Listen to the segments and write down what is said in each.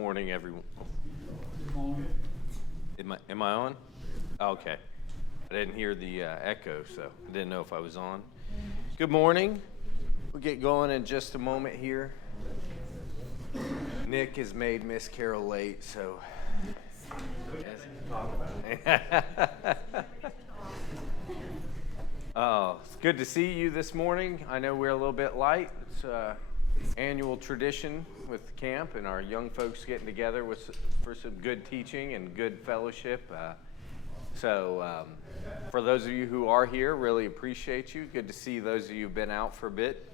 morning, everyone. Good morning. Am I on? Okay. I didn't hear the echo, so I didn't know if I was on. Good morning. We'll get going in just a moment here. Nick has made Miss Carol late, so. Oh, it's good to see you this morning. I know we're a little bit light. It's annual tradition with the camp and our young folks getting together for some good teaching and good fellowship. So for those of you who are here, really appreciate you. Good to see those of you who've been out for a bit.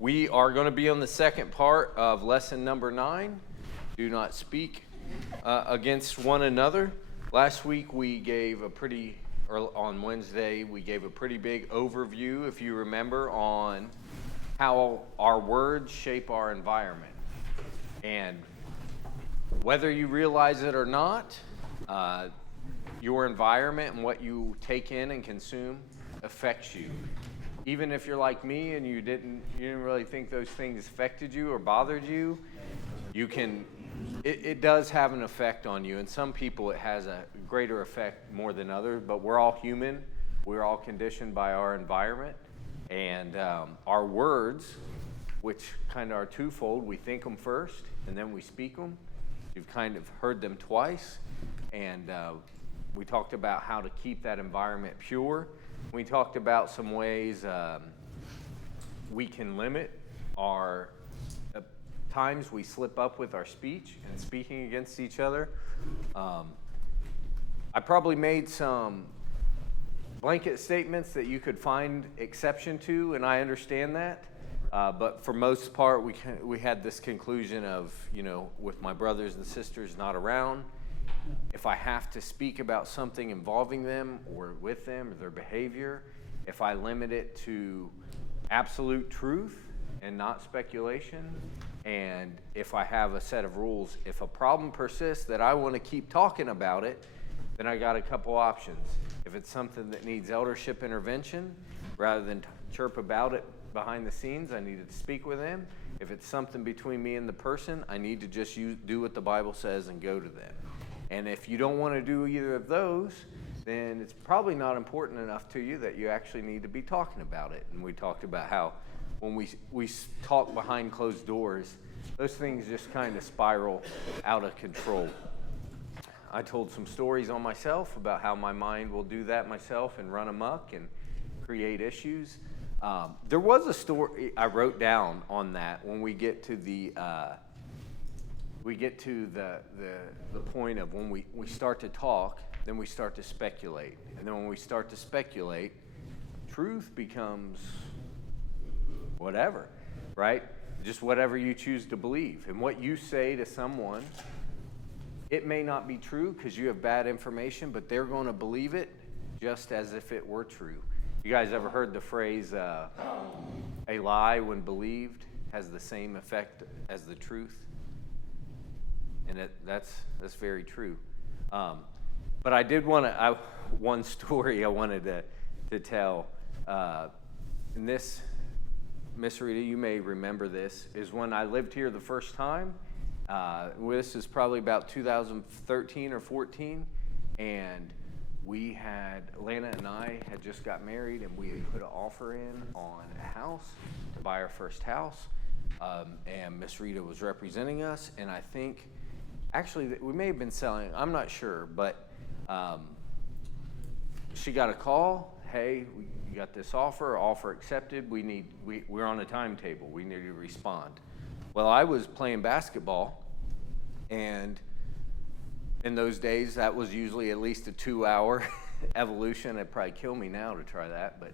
We are going to be on the second part of lesson number 9. Do not speak against one another. Last week on Wednesday, we gave a pretty big overview, if you remember, on how our words shape our environment. And whether you realize it or not, your environment and what you take in and consume affects you. Even if you're like me and you didn't really think those things affected you or bothered you, it does have an effect on you. And some people it has a greater effect more than others, but we're all human. We're all conditioned by our environment. And our words, which kind of are twofold, we think them first and then we speak them. You've kind of heard them twice. And we talked about how to keep that environment pure. We talked about some ways we can limit our times we slip up with our speech and speaking against each other. I probably made some blanket statements that you could find exception to, and I understand that. But for most part, we had this conclusion of, with my brothers and sisters not around, if I have to speak about something involving them or with them or their behavior, if I limit it to absolute truth and not speculation, and if I have a set of rules, if a problem persists that I want to keep talking about it, then I got a couple options. If it's something that needs eldership intervention, rather than chirp about it behind the scenes, I need to speak with them. If it's something between me and the person, I need to just do what the Bible says and go to them. And if you don't want to do either of those, then it's probably not important enough to you that you actually need to be talking about it. And we talked about how when we talk behind closed doors, those things just kind of spiral out of control. I told some stories on myself about how my mind will do that myself and run amok and create issues. There was a story I wrote down on that when we get to the point of when we start to talk, then we start to speculate. And then when we start to speculate, truth becomes whatever, right? Just whatever you choose to believe. And what you say to someone, it may not be true because you have bad information, but they're going to believe it just as if it were true. You guys ever heard the phrase, a lie when believed has the same effect as the truth? And that's very true. But I did one story I wanted to tell. And this, Miss Rita, you may remember this, is when I lived here the first time. This is probably about 2013 or 14, and Lana and I had just got married, and we had put an offer in on a house to buy our first house, and Miss Rita was representing us, and I think, actually, we may have been selling, I'm not sure, but she got a call, hey, we got this offer accepted, we're on a timetable, we need to respond. Well, I was playing basketball, and in those days, that was usually at least a 2-hour evolution. It'd probably kill me now to try that, but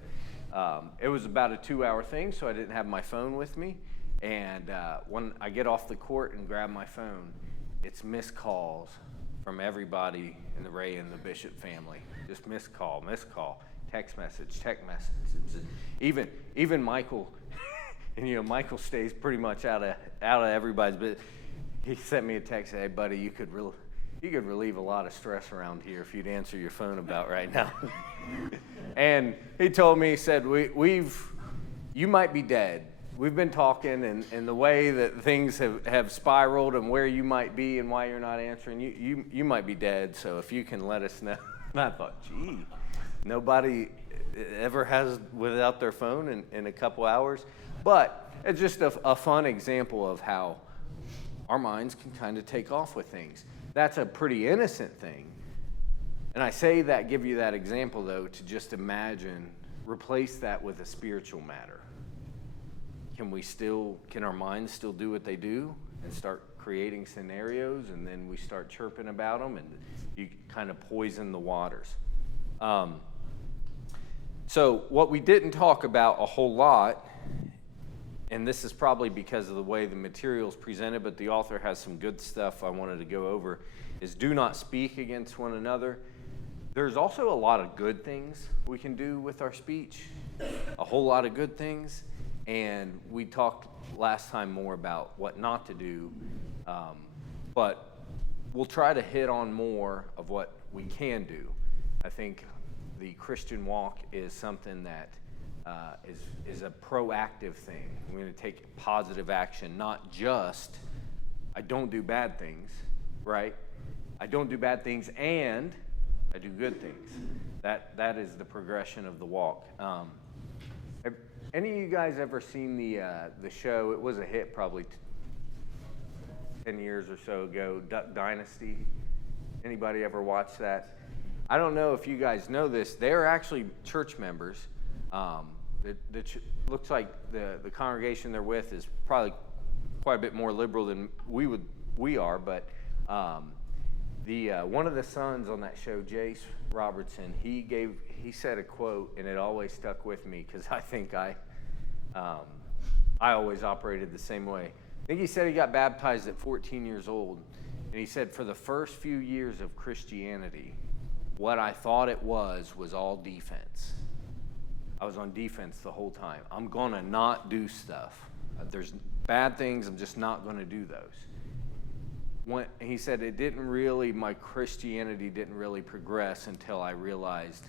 it was about a 2-hour thing, so I didn't have my phone with me. And when I get off the court and grab my phone, it's missed calls from everybody in the Ray and the Bishop family. Just missed call, text message. Even Michael. And Michael stays pretty much out of everybody's, but he sent me a text, hey buddy, you could relieve a lot of stress around here if you'd answer your phone about right now. And he told me, he said, you might be dead. we've been talking, and the way that things have spiraled and where you might be and why you're not answering, you might be dead. So if you can let us know. And I thought, gee, nobody ever has without their phone in a couple hours. But it's just a fun example of how our minds can kind of take off with things. That's a pretty innocent thing. And I say that, give you that example, though, to just imagine, replace that with a spiritual matter. Can our minds still do what they do and start creating scenarios, and then we start chirping about them, and you kind of poison the waters. So what we didn't talk about a whole lot, and this is probably because of the way the material is presented, but the author has some good stuff I wanted to go over, is do not speak against one another. There's also a lot of good things we can do with our speech, a whole lot of good things, and we talked last time more about what not to do, but we'll try to hit on more of what we can do. I think the Christian walk is something that is a proactive thing. We're going to take positive action, not just, I don't do bad things, right? I don't do bad things and I do good things. That is the progression of the walk. Have any of you guys ever seen the show? It was a hit probably 10 years or so ago, Duck Dynasty. Anybody ever watch that? I don't know if you guys know this. They're actually church members. Looks like the congregation they're with is probably quite a bit more liberal than we are, but one of the sons on that show, Jace Robertson, he said a quote, and it always stuck with me because I think I always operated the same way. I think he said he got baptized at 14 years old, and he said, for the first few years of Christianity, what I thought it was all defense. I was on defense the whole time. I'm going to not do stuff. There's bad things, I'm just not going to do those. He said my Christianity didn't really progress until I realized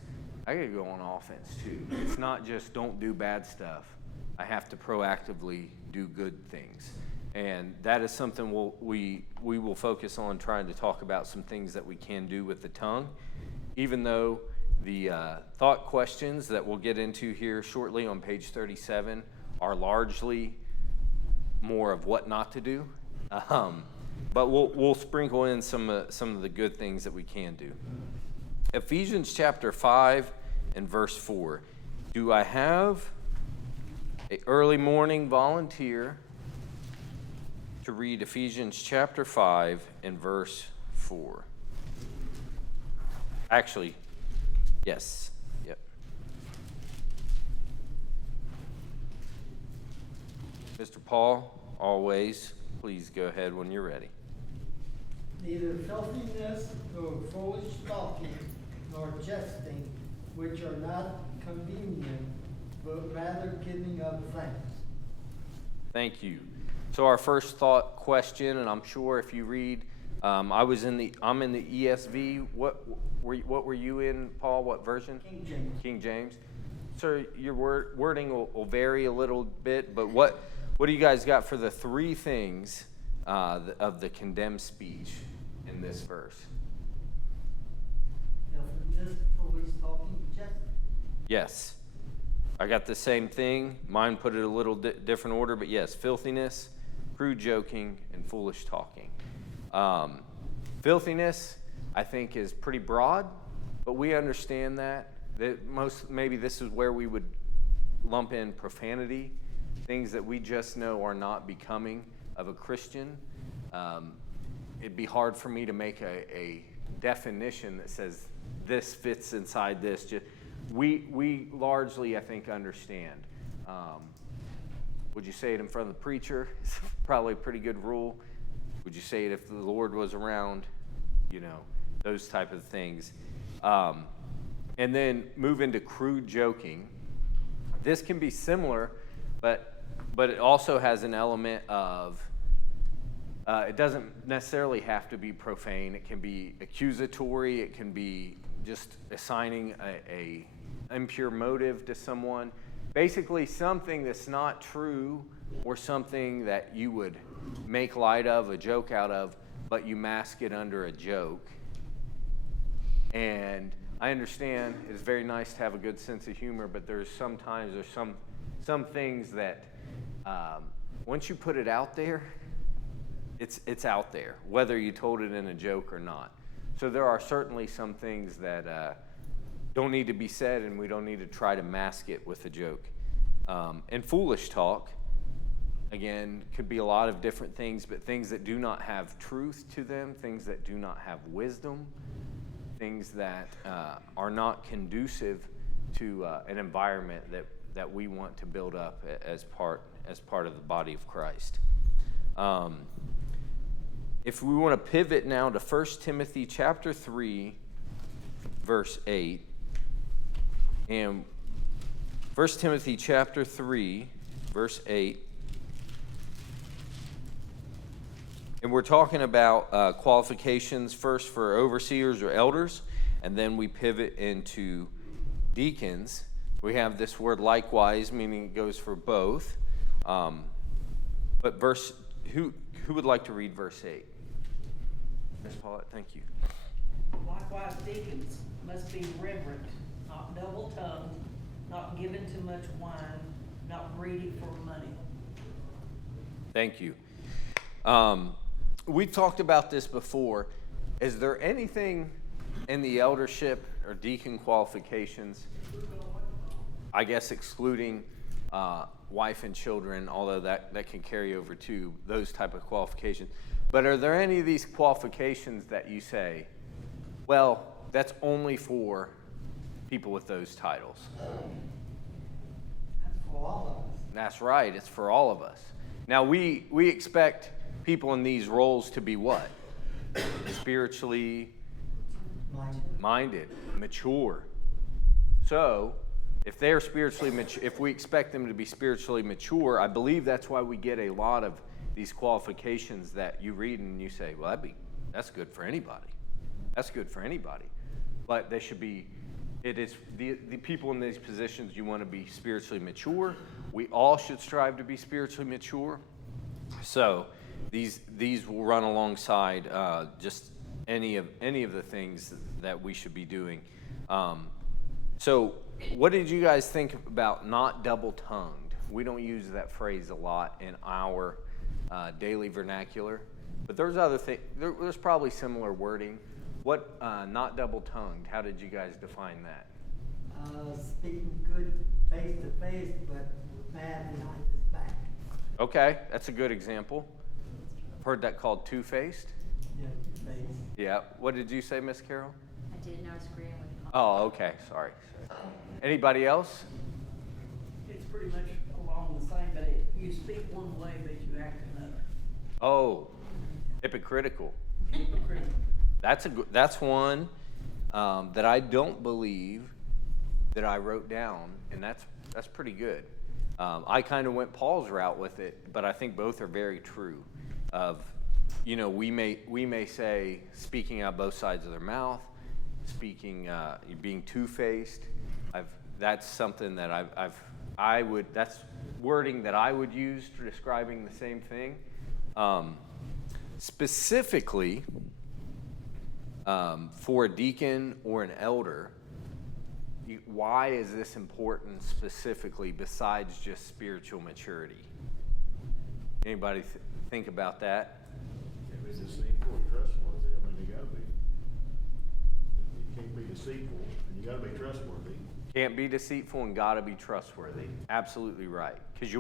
I got to go on offense too. It's not just don't do bad stuff. I have to proactively do good things. And that is something we will focus on, trying to talk about some things that we can do with the tongue, even though the thought questions that we'll get into here shortly on page 37 are largely more of what not to do. But we'll sprinkle in some of the good things that we can do. Ephesians chapter 5 and verse 4. Do I have an early morning volunteer to read Ephesians chapter 5 and verse 4? Actually, yes. Yep. Mr. Paul, always, please go ahead when you're ready. Neither filthiness nor foolish talking nor jesting, which are not convenient, but rather giving of thanks. Thank you. So our first thought question, and I'm sure if you read, I'm in the ESV. What were you in, Paul? What version? King James. King James. So your wording will vary a little bit, but what do you guys got for the three things of the condemned speech in this verse? Filthiness, foolish talking, jesting. Yes. I got the same thing. Mine put it a little different order, but yes, filthiness, crude joking, and foolish talking. Filthiness, I think, is pretty broad, but we understand that maybe this is where we would lump in profanity, things that we just know are not becoming of a Christian. It'd be hard for me to make a definition that says this fits inside this. We largely, I think, understand. Would you say it in front of the preacher? It's probably a pretty good rule. Would you say it if the Lord was around? Those type of things. And then move into crude joking. This can be similar, but it also has an element of, it doesn't necessarily have to be profane. It can be accusatory. It can be just assigning a impure motive to someone. Basically something that's not true or something that you would make light of, a joke out of, but you mask it under a joke. And I understand it's very nice to have a good sense of humor, but there's some things that once you put it out there, it's out there, whether you told it in a joke or not. So there are certainly some things that don't need to be said, and we don't need to try to mask it with a joke. And foolish talk, again, could be a lot of different things, but things that do not have truth to them, things that do not have wisdom, things that are not conducive to an environment that we want to build up as part of the body of Christ. If we want to pivot now to 1 Timothy chapter 3, verse 8, and 1 Timothy chapter 3, verse 8, and we're talking about qualifications first for overseers or elders, and then we pivot into deacons. We have this word likewise, meaning it goes for both. But who would like to read verse 8? Ms. Paulette, thank you. Likewise, deacons must be reverent, not double-tongued, not given to much wine, not greedy for money. Thank you. We've talked about this before. Is there anything in the eldership or deacon qualifications, I guess excluding wife and children, although that can carry over to those type of qualifications, but are there any of these qualifications that you say, well, that's only for people with those titles? That's for all of us. That's right, it's for all of us. Now, we expect people in these roles to be what? Spiritually minded, mature. So, if they're spiritually mature, if we expect them to be spiritually mature, I believe that's why we get a lot of these qualifications that you read and you say, well, that's good for anybody. That's good for anybody. But they should be, it is the people in these positions, you want to be spiritually mature. We all should strive to be spiritually mature. So these will run alongside just any of the things that we should be doing. So what did you guys think about not double-tongued? We don't use that phrase a lot in our daily vernacular, but there's other things. There's probably similar wording. What not double-tongued? How did you guys define that? Speaking good face to face, but bad behind his back. Okay, that's a good example. I've heard that called two-faced. Yeah, face. Yeah. What did you say, Miss Carol? I didn't, I was agreeing with you. Oh, okay. Sorry. Anybody else? It's pretty much along the same, but you speak one way, but you act another. Oh, hypocritical. Hypocrite. That's one that I don't believe that I wrote down, and that's pretty good. I kind of went Paul's route with it, but I think both are very true. We may say speaking out both sides of their mouth, being two-faced. That's something that that's wording that I would use for describing the same thing. Specifically, for a deacon or an elder, why is this important specifically besides just spiritual maturity? Anybody think about that? If it's deceitful and trustworthy, I mean, you gotta be. You can't be deceitful, and you gotta be trustworthy. Can't be deceitful and gotta be trustworthy. Absolutely right. Because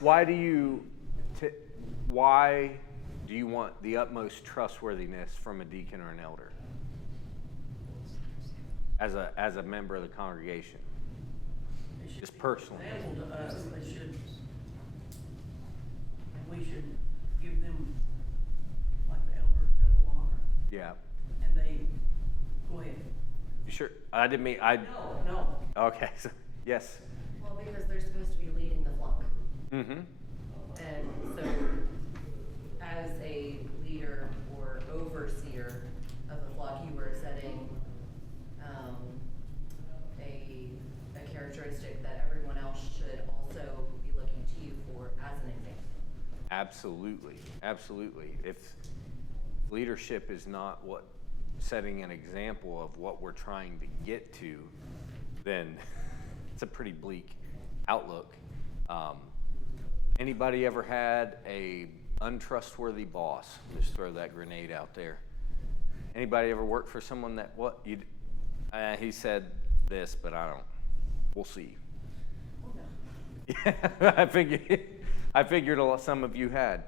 why do you want the utmost trustworthiness from a deacon or an elder as a member of the congregation? They should Just be personally. example to us, they should, and we should give them, like the elders, double honor, Yeah. and they, go ahead. You sure? I didn't mean, No. okay, so, yes. Well, because they're supposed to be leading the flock. Mm-hmm. And so, as a leader or overseer of the flock, you were setting a characteristic that everyone else should also absolutely, absolutely. If leadership is not what, setting an example of what we're trying to get to, then it's a pretty bleak outlook. Anybody ever had a untrustworthy boss? Just throw that grenade out there. Anybody ever worked for someone that, what, he said this, but I don't, we'll see. Yeah, I figured some of you had.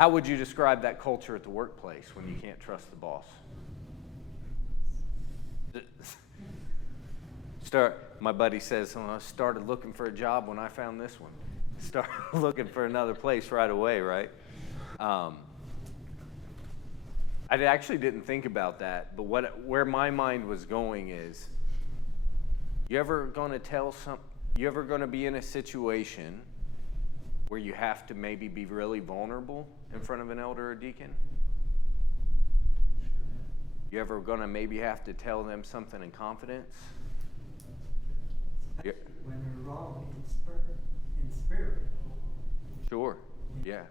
How would you describe that culture at the workplace when you can't trust the boss? My buddy says, I started looking for a job when I found this one. Started looking for another place right away, right? I actually didn't think about that, but where my mind was going is, you ever going to be in a situation where you have to maybe be really vulnerable in front of an elder or deacon? You ever going to maybe have to tell them something in confidence? Yeah. When they're wrong in spirit. Sure, yeah.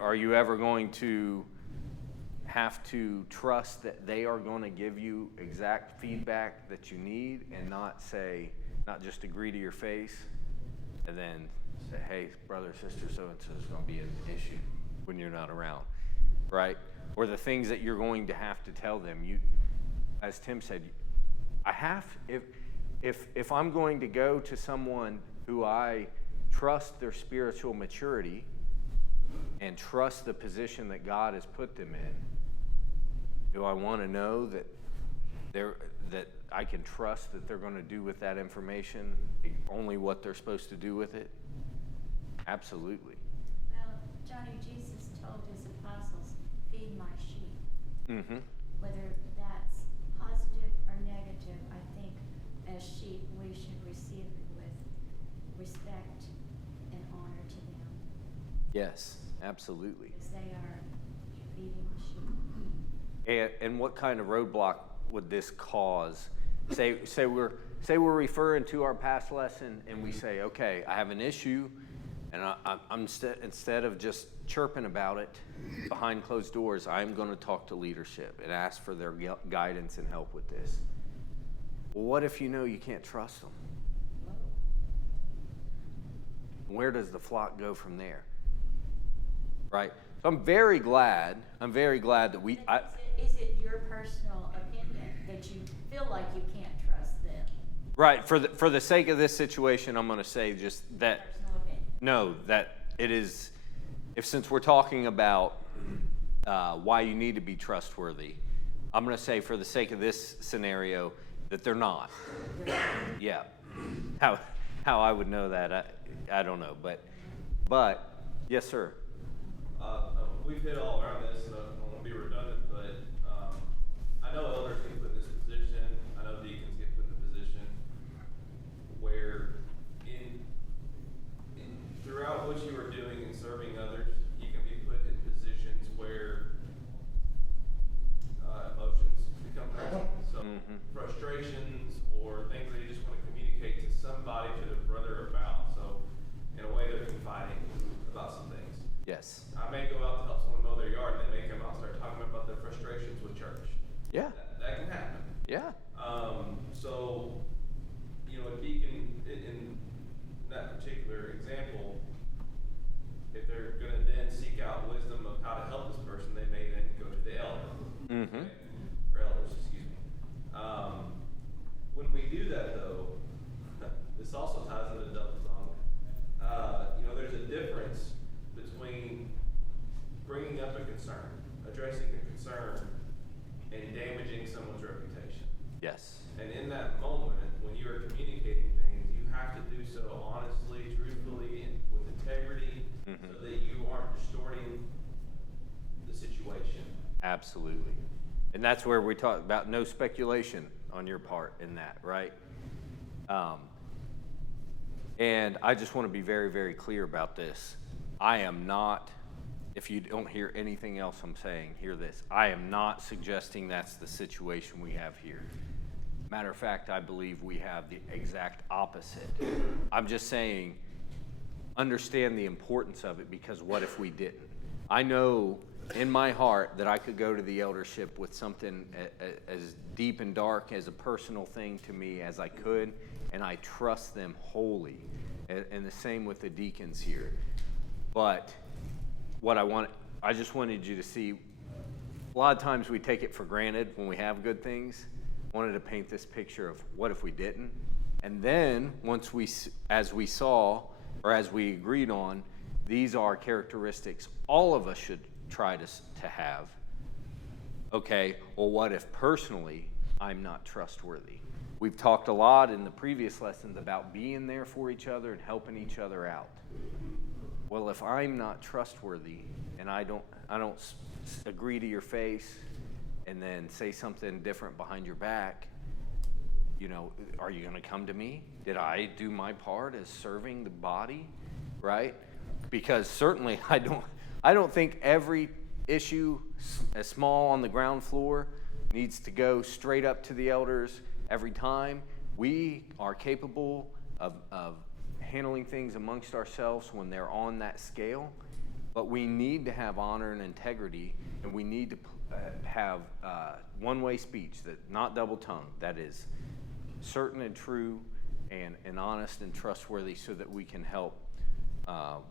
Are you ever going to have to trust that they are going to give you exact feedback that you need and not just agree to your face and then say, hey, brother, sister, so-and-so is going to be an issue when you're not around, right? Or the things that you're going to have to tell them. As Tim said, if I'm going to go to someone who I trust their spiritual maturity and trust the position that God has put them in, do I want to know that I can trust that they're going to do with that information only what they're supposed to do with it? Absolutely. Well, Johnny, Jesus told his apostles, feed my sheep. Mm-hmm. Whether that's positive or negative, I think as sheep we should receive it with respect and honor to them. Yes, absolutely. Because they are feeding the sheep. And what kind of roadblock would this cause? Say we're referring to our past lesson and we say, okay, I have an issue, and I'm instead of just chirping about it behind closed doors, I'm going to talk to leadership and ask for their guidance and help with this. Well, what if you know you can't trust them? Where does the flock go from there? Right? So I'm very glad that we... Is it your personal opinion that you feel like you can't trust them? Right. For the sake of this situation, I'm going to say just that... Personal opinion. No, that it is... Since we're talking about why you need to be trustworthy, I'm going to say for the sake of this scenario that they're not. Yeah. How I would know that, I don't know. But yes, sir. We've hit all around this, and I don't want to be redundant, but I know elders get put in this position. I know deacons get put in the position where throughout what you are doing and serving others, you can be put in positions where emotions become present. So frustrations or things that you just want to communicate to somebody, to their brother about. So in a way, they're confiding about some things. Yes. I may go out to help someone mow their yard, and they may come out and start talking about their frustrations with church. Yeah. That can happen. Yeah. So, a deacon in that particular example, if they're going to then seek out wisdom of how to help this person, they may then go to the elder. Mm-hmm. Okay? Or elders, excuse me. When we do that, though, this also ties into double tongue. There's a difference between bringing up a concern, addressing a concern, and damaging someone's reputation. Yes. And in that moment, when you are communicating things, you have to do so honestly, truthfully, and with integrity, so that you aren't distorting the situation. Absolutely. And that's where we talk about no speculation on your part in that, right? And I just want to be very, very clear about this. I am not, if you don't hear anything else I'm saying, hear this. I am not suggesting that's the situation we have here. Matter of fact, I believe we have the exact opposite. I'm just saying understand the importance of it, because what if we didn't? I know in my heart that I could go to the eldership with something as deep and dark as a personal thing to me as I could, and I trust them wholly. And the same with the deacons here. But what I just wanted you to see, a lot of times we take it for granted when we have good things. I wanted to paint this picture of what if we didn't? And then as we saw, or as we agreed on, these are characteristics all of us should try to have. Okay, well, what if personally I'm not trustworthy? We've talked a lot in the previous lessons about being there for each other and helping each other out. Well, if I'm not trustworthy and I don't agree to your face and then say something different behind your back, are you going to come to me? Did I do my part as serving the body, right? Because certainly I don't think every issue as small on the ground floor needs to go straight up to the elders every time. We are capable of handling things amongst ourselves when they're on that scale, but we need to have honor and integrity, and we need to have one-way speech, that not double-tongued, that is certain and true and honest and trustworthy, so that we can help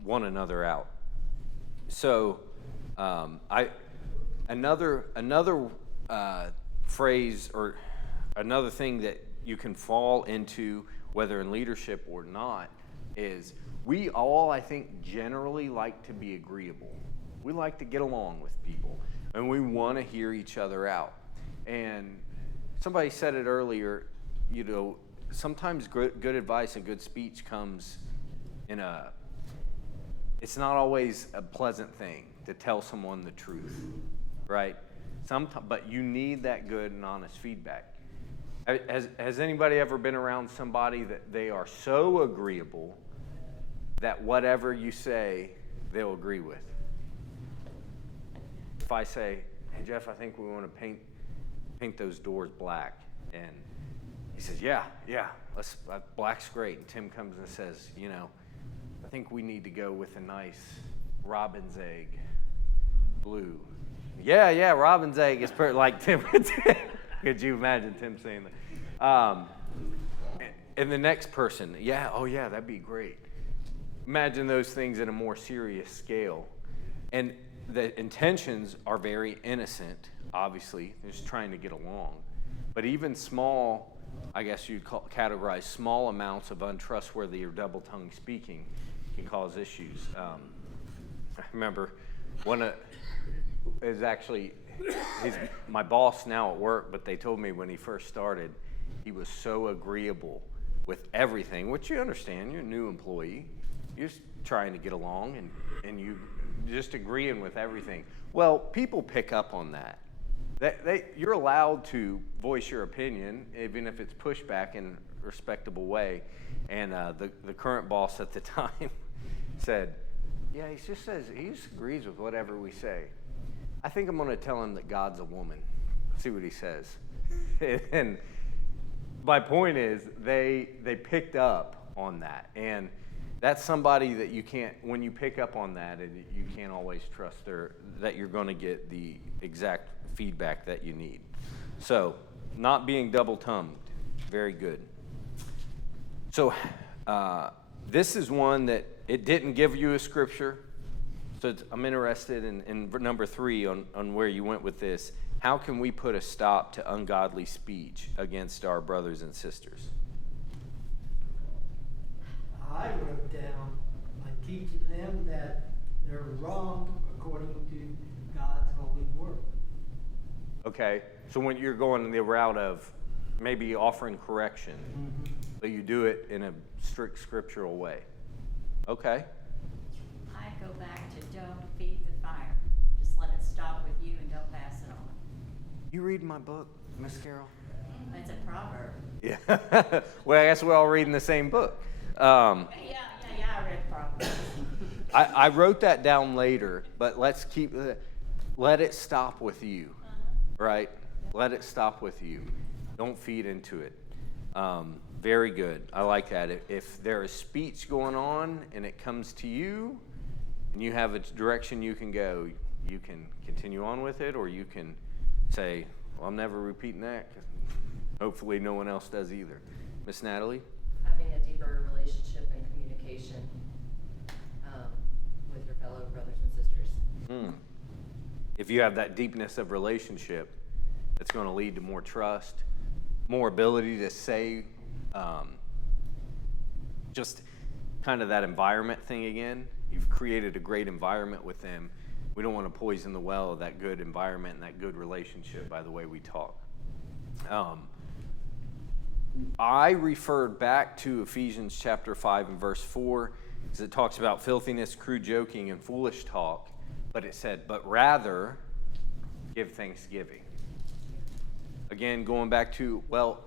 one another out. So another phrase or another thing that you can fall into, whether in leadership or not, is we all, I think, generally like to be agreeable. We like to get along with people, and we want to hear each other out. And somebody said it earlier, sometimes good advice and good speech comes it's not always a pleasant thing to tell someone the truth, right? But you need that good and honest feedback. Has anybody ever been around somebody that they are so agreeable that whatever you say, they'll agree with? If I say, hey, Jeff, I think we want to paint those doors black, and he says, yeah, black's great. And Tim comes and says, I think we need to go with a nice robin's egg blue. Yeah, robin's egg is like Tim. Could you imagine Tim saying that? And the next person, that'd be great. Imagine those things at a more serious scale. And the intentions are very innocent, obviously. They're just trying to get along. But even small, I guess you'd categorize small amounts of untrustworthy or double-tongued speaking can cause issues. I remember he's my boss now at work, but they told me when he first started, he was so agreeable with everything, which you understand, you're a new employee. You're just trying to get along and you just agreeing with everything. Well, people pick up on that. You're allowed to voice your opinion, even if it's pushback in a respectable way. And the current boss at the time said, he just agrees with whatever we say. I think I'm going to tell him that God's a woman. See what he says. And my point is, they picked up on that. And that's somebody that you can't, when you pick up on that, you can't always trust that you're going to get the exact feedback that you need. So, not being double-tongued, very good. So, this is one that it didn't give you a scripture. So I'm interested in number 3 on where you went with this. How can we put a stop to ungodly speech against our brothers and sisters? I wrote down by teaching them that they're wrong according to God's holy word. Okay, so when you're going the route of maybe offering correction, but you do it in a strict scriptural way. Okay. I go back to don't feed the fire. Just let it stop with you and don't pass it on. You read my book, Miss Carol? It's a proverb. Yeah. Well, I guess we're all reading the same book. I read proverbs. I wrote that down later, but let it stop with you, right? Let it stop with you. Don't feed into it. Very good. I like that. If there is speech going on and it comes to you and you have a direction you can go, you can continue on with it, or you can say, well, I'm never repeating that. Hopefully no one else does either. Miss Natalie? Having a deeper relationship and communication with your fellow brothers and sisters. If you have that deepness of relationship, it's going to lead to more trust, more ability to say, just kind of that environment thing again. You've created a great environment with them. We don't want to poison the well of that good environment and that good relationship by the way we talk. I referred back to Ephesians chapter 5 and verse 4, because it talks about filthiness, crude joking, and foolish talk. But it said, but rather give thanksgiving. Again, going back to, well,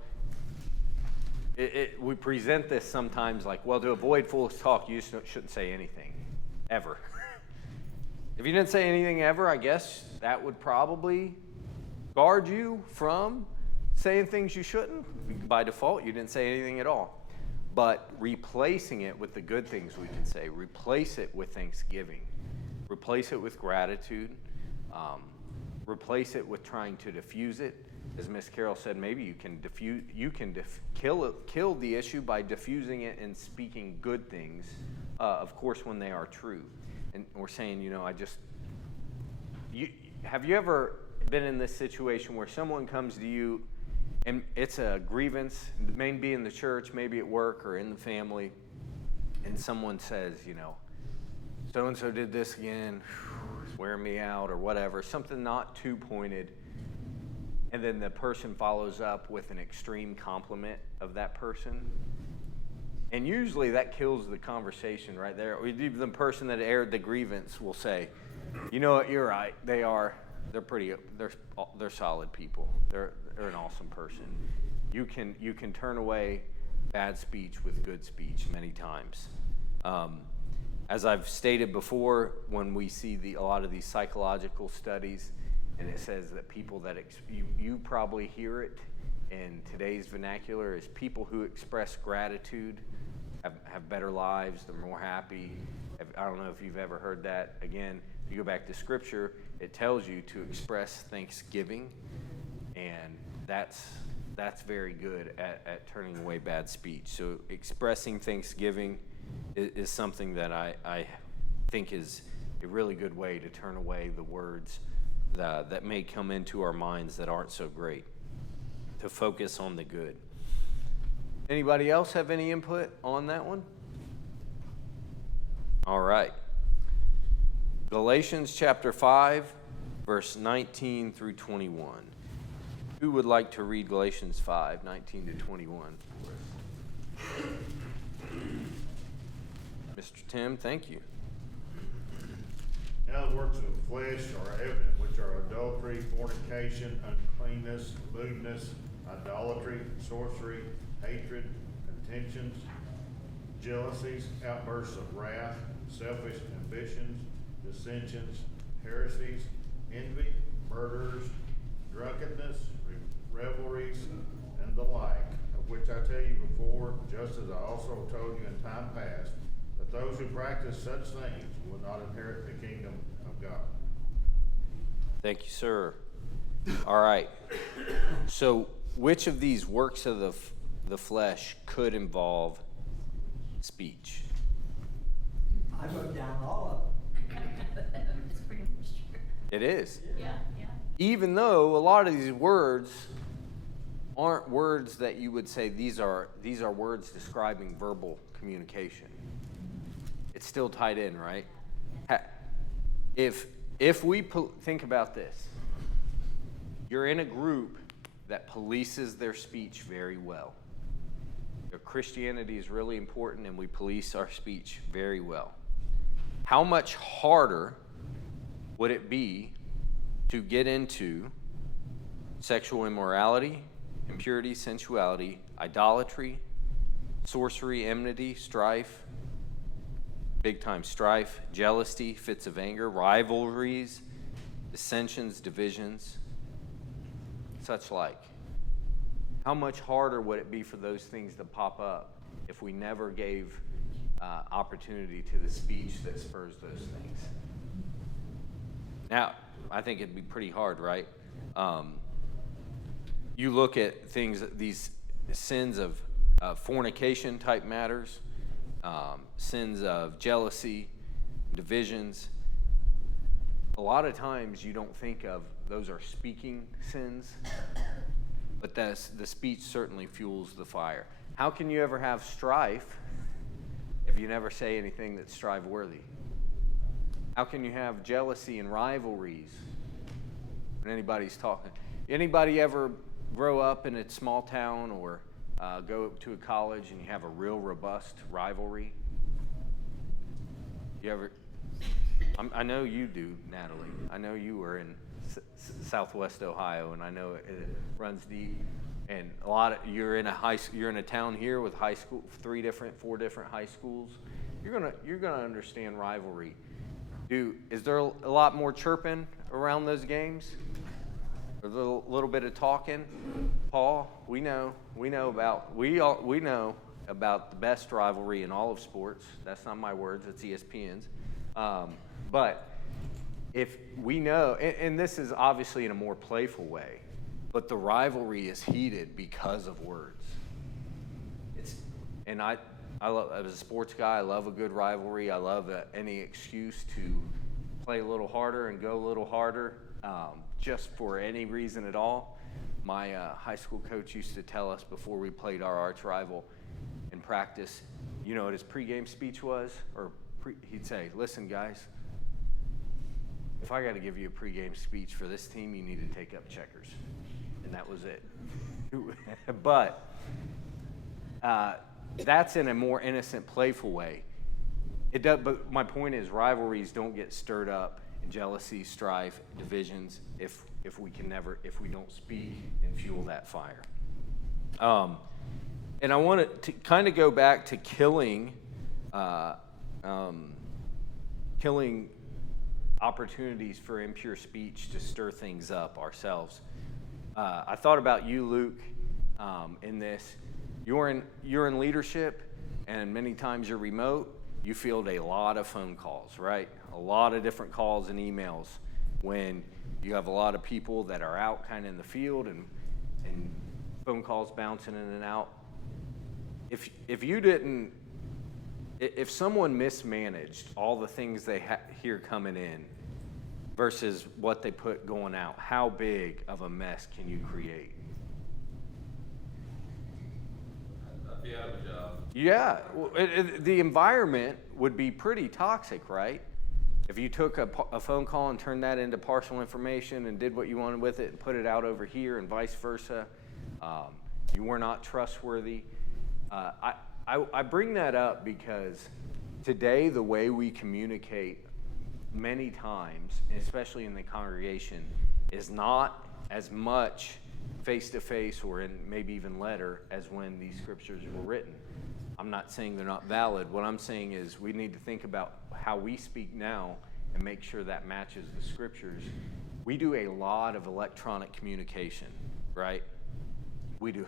we present this sometimes like, well, to avoid foolish talk, you just shouldn't say anything, ever. If you didn't say anything ever, I guess that would probably guard you from saying things you shouldn't. By default, you didn't say anything at all. But replacing it with the good things we can say, replace it with thanksgiving, replace it with gratitude, replace it with trying to diffuse it. As Miss Carol said, maybe you can kill the issue by diffusing it and speaking good things, of course, when they are true. And we're saying, have you ever been in this situation where someone comes to you and it's a grievance, maybe in the church, maybe at work or in the family, and someone says, so-and-so did this again, it's wearing me out or whatever, something not too pointed, and then the person follows up with an extreme compliment of that person. And usually that kills the conversation right there. Or even the person that aired the grievance will say, you know what, you're right, they're solid people. They're an awesome person. You can turn away bad speech with good speech many times. As I've stated before, when we see a lot of these psychological studies, and it says that people that you probably hear it in today's vernacular, is people who express gratitude have better lives, they're more happy. I don't know if you've ever heard that. Again, if you go back to Scripture, it tells you to express thanksgiving, and that's very good at turning away bad speech. So expressing thanksgiving is something that I think is a really good way to turn away the words that may come into our minds that aren't so great, to focus on the good. Anybody else have any input on that one? All right. Galatians chapter 5, verse 19 through 21. Who would like to read Galatians 5, 19 to 21 for us? Mr. Tim, thank you. Now the works of the flesh are evident, which are adultery, fornication, uncleanness, lewdness, idolatry, sorcery, hatred, contentions, jealousies, outbursts of wrath, selfish ambitions, dissensions, heresies, envy, murders, drunkenness, revelries, and the like, of which I tell you before, just as I also told you in time past, that those who practice such things will not inherit the kingdom of God. Thank you, sir. All right. So which of these works of the flesh could involve speech? I wrote down all of them. It's pretty much true. It is. Yeah. Even though a lot of these words aren't words that you would say these are words describing verbal communication. It's still tied in, right? If we think about this, you're in a group that polices their speech very well. Christianity is really important, and we police our speech very well. How much harder would it be to get into sexual immorality, impurity, sensuality, idolatry, sorcery, enmity, strife, big time strife, jealousy, fits of anger, rivalries, dissensions, divisions, such like? how much harder would it be for those things to pop up if we never gave opportunity to the speech that spurs those things? Now, I think it'd be pretty hard, right? You look at things, these sins of fornication type matters, sins of jealousy, divisions. A lot of times you don't think of those are speaking sins, but the speech certainly fuels the fire. How can you ever have strife if you never say anything that's strive worthy? How can you have jealousy and rivalries when anybody's talking? Anybody ever grow up in a small town or go to a college and you have a real robust rivalry? You ever? I know you do, Natalie. I know you were in Southwest Ohio, and I know it runs deep. And you're in a town here with high school, 4 different high schools. You're gonna understand rivalry. Is there a lot more chirping around those games? A little bit of talking? Paul, we know about the best rivalry in all of sports. That's not my words, it's ESPN's. But if we know, and this is obviously in a more playful way, but the rivalry is heated because of words. I love, as a sports guy, I love a good rivalry. I love any excuse to play a little harder and go a little harder, just for any reason at all. My high school coach used to tell us before we played our arch rival in practice, you know what his pregame speech was? He'd say, listen guys, if I got to give you a pregame speech for this team, you need to take up checkers. And that was it. But that's in a more innocent, playful way. But my point is, rivalries don't get stirred up in jealousy, strife, divisions if we don't speak and fuel that fire. And I want to kind of go back to killing opportunities for impure speech to stir things up ourselves. I thought about you, Luke, in this. You're in leadership, and many times you're remote. You field a lot of phone calls, right? A lot of different calls and emails when you have a lot of people that are out kind of in the field and phone calls bouncing in and out. If someone mismanaged all the things they hear coming in versus what they put going out, how big of a mess can you create? I'd be out of a job. Yeah, the environment would be pretty toxic, right? If you took a phone call and turned that into partial information and did what you wanted with it and put it out over here and vice versa, you were not trustworthy. I bring that up because today the way we communicate many times, especially in the congregation, is not as much face-to-face or in maybe even letter as when these scriptures were written. I'm not saying they're not valid. What I'm saying is we need to think about how we speak now and make sure that matches the scriptures. We do a lot of electronic communication, right? We do.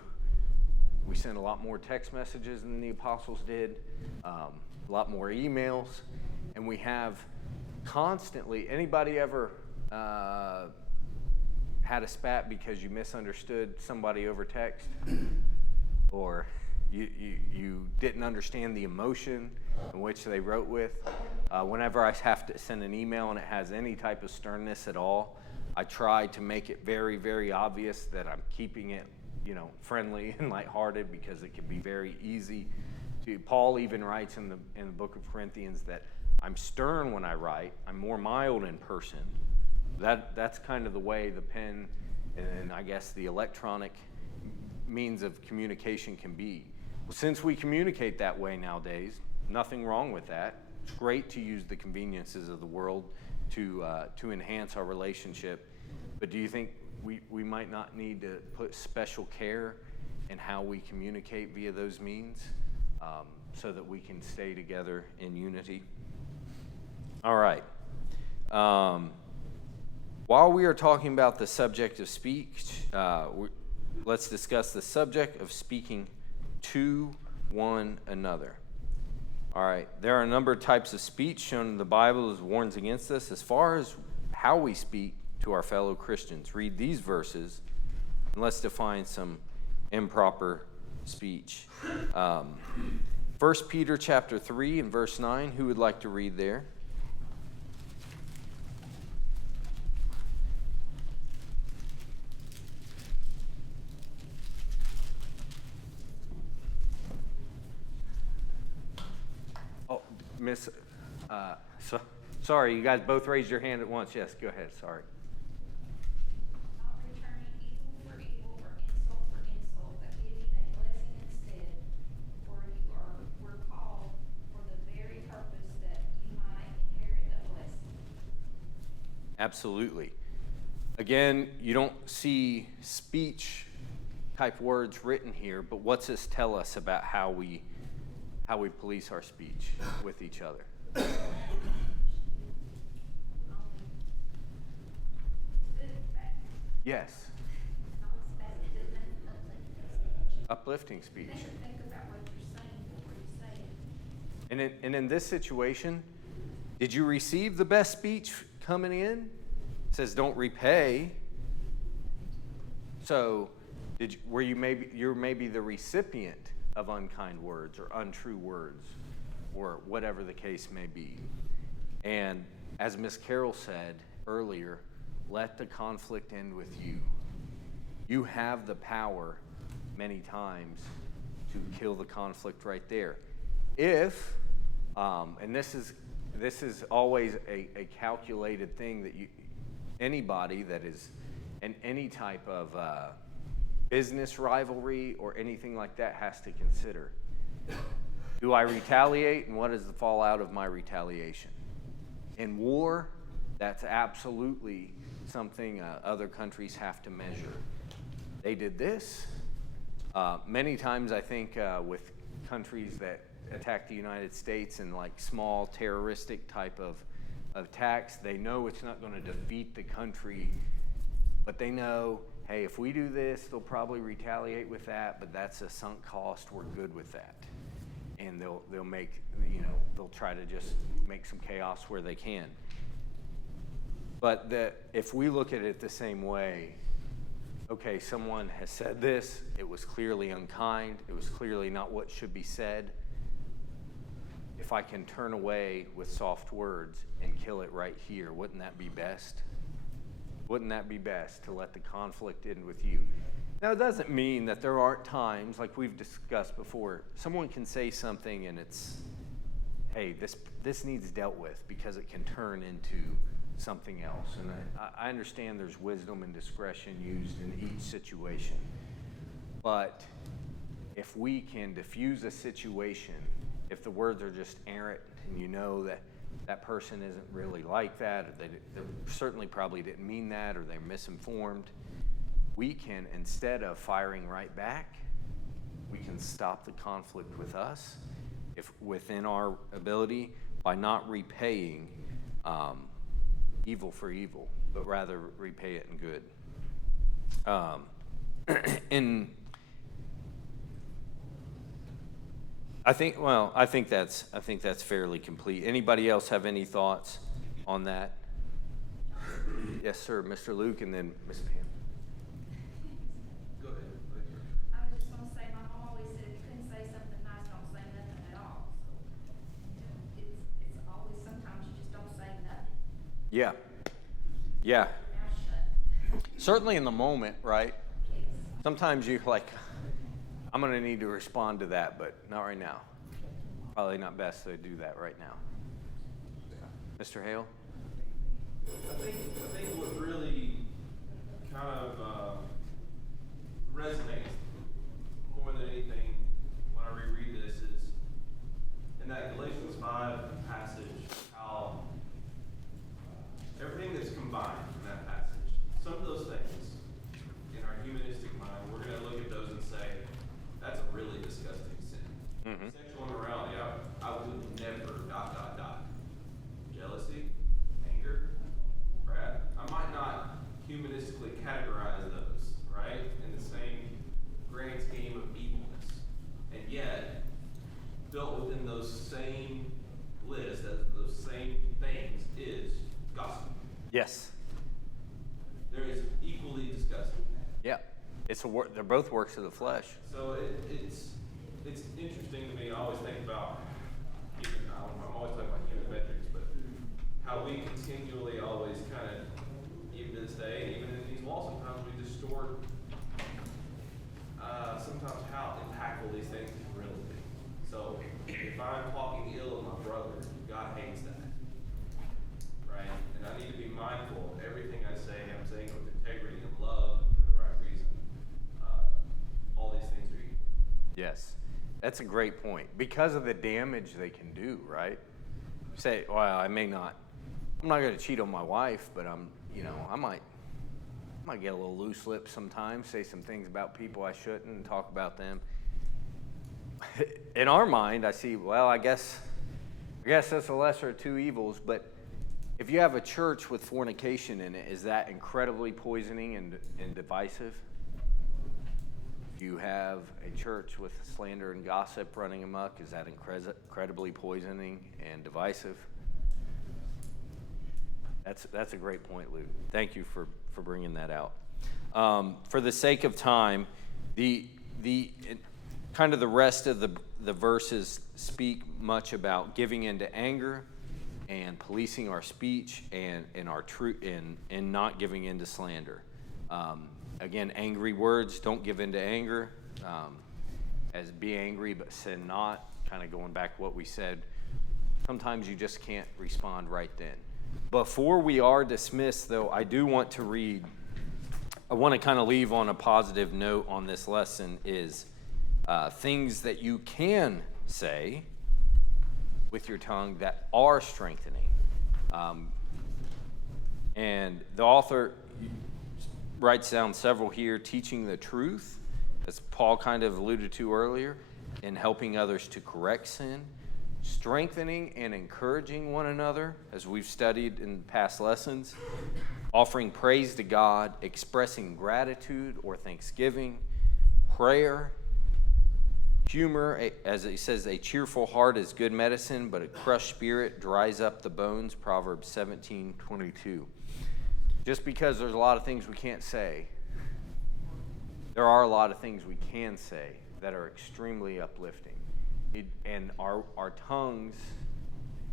We send a lot more text messages than the apostles did, a lot more emails, and we have constantly, anybody ever had a spat because you misunderstood somebody over text? Or you didn't understand the emotion in which they wrote with? Whenever I have to send an email and it has any type of sternness at all, I try to make it very, very obvious that I'm keeping it, friendly and lighthearted, because it can be very easy to. Paul even writes in the book of Corinthians that I'm stern when I write. I'm more mild in person. That's kind of the way the pen and I guess the electronic means of communication can be. Well, since we communicate that way nowadays, nothing wrong with that. It's great to use the conveniences of the world to enhance our relationship. But do you think we might not need to put special care in how we communicate via those means, so that we can stay together in unity? All right. While we are talking about the subject of speech, let's discuss the subject of speaking to one another. All right, there are a number of types of speech shown in the Bible as warns against us. As far as how we speak to our fellow Christians, read these verses and let's define some improper speech. 1 Peter chapter 3 and verse 9, who would like to read there? Oh, Miss, sorry, you guys both raised your hand at once. Yes, go ahead, sorry. Not returning evil for evil or insult for insult, but giving a blessing instead. For were called for the very purpose that you might inherit a blessing. Absolutely. Again, you don't see speech type words written here, but what's this tell us about how we police our speech with each other? Yes. Uplifting speech. Think about what you're saying before you say it. And in this situation, did you receive the best speech coming in? It says don't repay. So you're maybe the recipient of unkind words or untrue words or whatever the case may be. And as Miss Carol said earlier, let the conflict end with you. You have the power many times to kill the conflict right there. If, and this is always a calculated thing that anybody that is in any type of business rivalry or anything like that has to consider. Do I retaliate, and what is the fallout of my retaliation? In war, that's absolutely something other countries have to measure. They did this. Many times I think with countries that attack the United States and like small terroristic type of attacks, they know it's not going to defeat the country, but they know, hey, if we do this, they'll probably retaliate with that, but that's a sunk cost. We're good with that. And they'll make, they'll try to just make some chaos where they can. But if we look at it the same way, okay, someone has said this, it was clearly unkind, it was clearly not what should be said. If I can turn away with soft words and kill it right here, wouldn't that be best? Wouldn't that be best to let the conflict end with you? Now, it doesn't mean that there aren't times, like we've discussed before, someone can say something and it's, hey, this needs dealt with because it can turn into something else. And I understand there's wisdom and discretion used in each situation. But if we can diffuse a situation, if the words are just errant and you know that that person isn't really like that, or they certainly probably didn't mean that, or they're misinformed, we can, instead of firing right back, we can stop the conflict with us, if within our ability, by not repaying evil for evil, but rather repay it in good. I think that's fairly complete. Anybody else have any thoughts on that? Yes, sir, Mr. Luke, and then Ms. Pam. Go ahead. I was just gonna say, my mom always said, if you couldn't say something nice, don't say nothing at all. So, it's always, sometimes you just don't say nothing. Yeah. Your mouth shut. Certainly in the moment, right? Yes. Sometimes you're like, I'm going to need to respond to that, but not right now. Probably not best to do that right now. Mr. Hale? I think what really kind of resonates more than anything when I reread this is in that Galatians 5 passage, how everything that's combined in that passage, some of those things in our humanistic mind, we're going to look at those and say, that's a really disgusting sin. Mm-hmm. Sexual immorality, I would never, ... Jealousy, anger, wrath. I might not humanistically categorize those, they're both works of the flesh. So it's interesting to me. I always think about I'm always talking about human metrics, but how we continually always kind of, even to this day, even in these laws, sometimes we distort sometimes how impactful these things can really be. So if I'm talking ill of my brother, God hates that, right? And I need to be mindful of everything I say. I'm saying with integrity and love and for the right reason. All these things are equal. Yes, that's a great point. Because of the damage they can do, right? Say, well, I'm not going to cheat on my wife, but I might get a little loose lips sometimes, say some things about people I shouldn't, and talk about them. In our mind, I see, well, I guess that's the lesser of two evils, but if you have a church with fornication in it, is that incredibly poisoning and divisive? If you have a church with slander and gossip running amok, is that incredibly poisoning and divisive? That's a great point, Luke. Thank you for bringing that out. For the sake of time, the kind of the rest of the verses speak much about giving into anger and policing our speech and our truth and not giving into slander. Again, angry words, don't give into anger. As be angry but sin not. Kind of going back to what we said. Sometimes you just can't respond right then. Before we are dismissed, though, I want to kind of leave on a positive note on this lesson is things that you can say with your tongue that are strengthening. And the author writes down several here, teaching the truth, as Paul kind of alluded to earlier, and helping others to correct sin, strengthening and encouraging one another, as we've studied in past lessons, offering praise to God, expressing gratitude or thanksgiving, prayer, humor, as it says, a cheerful heart is good medicine, but a crushed spirit dries up the bones, Proverbs 17:22. Just because there's a lot of things we can't say, there are a lot of things we can say that are extremely uplifting. And our tongues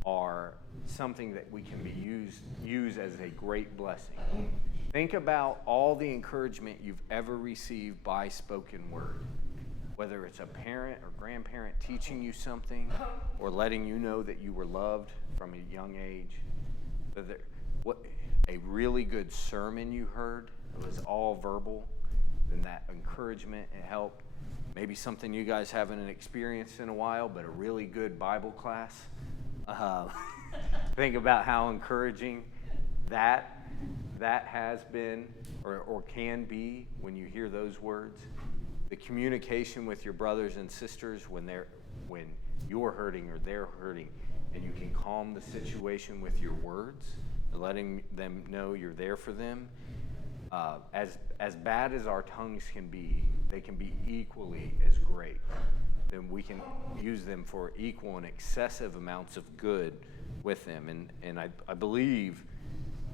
are something that we can use as a great blessing. Think about all the encouragement you've ever received by spoken word, whether it's a parent or grandparent teaching you something or letting you know that you were loved from a young age. What a really good sermon you heard, it was all verbal, and that encouragement and help. Maybe something you guys haven't experienced in a while, but a really good Bible class. Think about how encouraging that has been or can be when you hear those words. The communication with your brothers and sisters when you're hurting or they're hurting, and you can calm the situation with your words, letting them know you're there for them. As bad as our tongues can be, they can be equally as great. Then we can use them for equal and excessive amounts of good with them. And I believe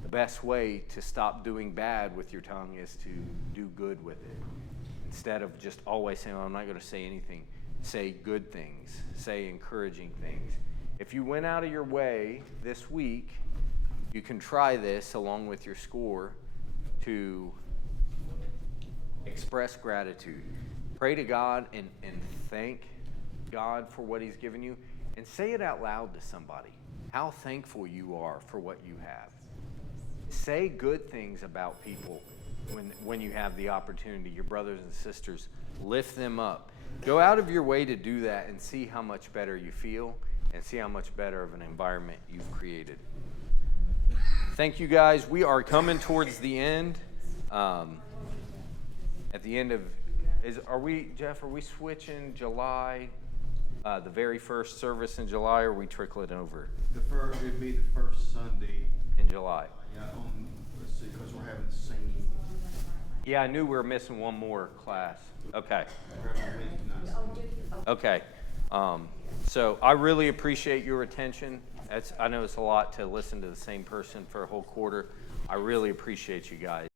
the best way to stop doing bad with your tongue is to do good with it. Instead of just always saying, I'm not going to say anything, say good things, say encouraging things. If you went out of your way this week, you can try this along with your score to express gratitude. Pray to God and thank God for what He's given you, and say it out loud to somebody, how thankful you are for what you have. Say good things about people when you have the opportunity, your brothers and sisters. Lift them up. Go out of your way to do that and see how much better you feel and see how much better of an environment you've created. Thank you, guys. We are coming towards the end. At the end of, Jeff, are we switching July, the very first service in July, or are we trickling over It would be the first Sunday. in July? Yeah, let's see, because we're having singing. Yeah, I knew we were missing one more class. Okay. We're having Wednesday night. Okay. So I really appreciate your attention. I know it's a lot to listen to the same person for a whole quarter. I really appreciate you guys.